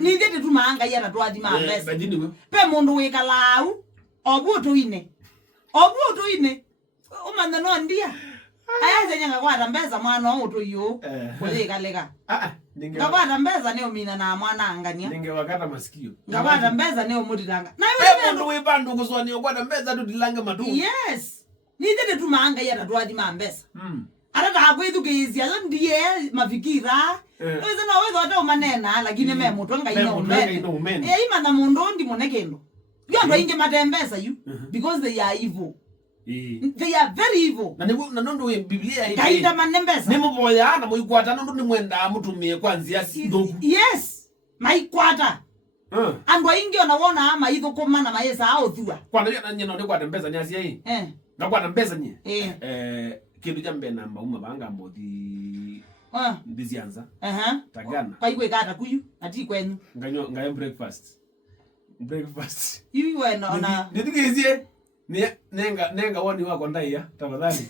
Ni thete tu maanga yara twathi mambesa. Bajini we. Pe mundu wikalau. Obuto ine. Umanda no ndia. Aya zenyanga kwata mbeza mwana omuto yo. Kulega. Ngabata mbeza ne omina na mwana angania. Ningewakata masikio. Ngabata mbeza ne omudiranga. Na wewe mundu webandu kuswani okwata mbeza tu dilanga matu. Yes. Ni thete tu maanga yara twathi mambesa. Arata akwithukizia ndiye mafikira. Oza na wewe ndo manena lakini me mutu ngaina umene. Imana mundu ndi monekendo. You are inge matembesa you because they are evil. They are very evil. Na nondo we Biblia hii. Kaida manembesa. Nimo boya na muikwata nondo ni mwenda mutumie kwanzia sidoku. Yes. Maikwata. Andwa inge onaona ama itho komana mayesa authua. Kwanda nyeno ndi kwata mbesa nyasia hii. Na kwata mbesa nye. Kindu jambe na mauma banga modi. Ndizianza. Tagana. Kwa igwe kata kuyu ati kwenu. Ngayo breakfast. Iwi wena ona. Nitukizie nenga woni wako ndaiya tafadhali.